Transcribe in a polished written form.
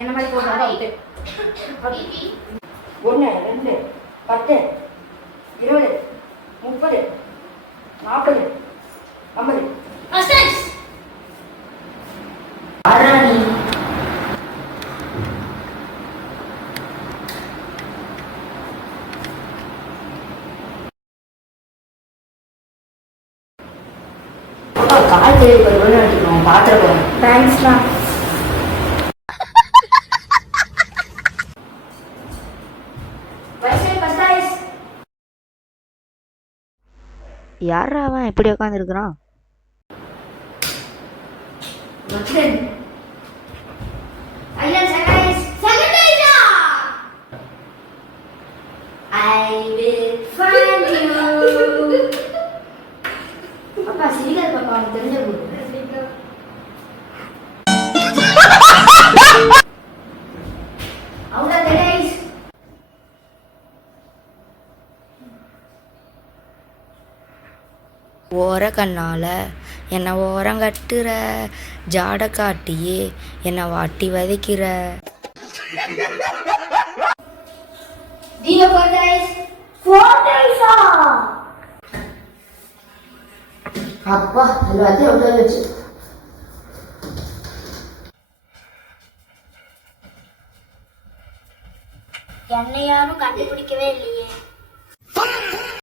என்ன மாதிரி போடுறாங்க 1 2 10 20 30 40 50 அரணி கால் தேடி வருவோம் பாத்திரம் தேங்க்ஸ்ண்ணா. யாரா அவன் எப்படி உட்காந்துருக்குறான்? அப்பா சிரிக்காது பாப்பா, அவனுக்கு தெரிஞ்சது. ஓர கண்ணால என்னை ஓரங்கட்டுற, ஜாட காட்டியே என்னை வாட்டி வதைக்கிற. அப்பா எல்லாத்தையும் விட்டு வச்சு என்னை யாரும் கண்டுபிடிக்கவே இல்லையே.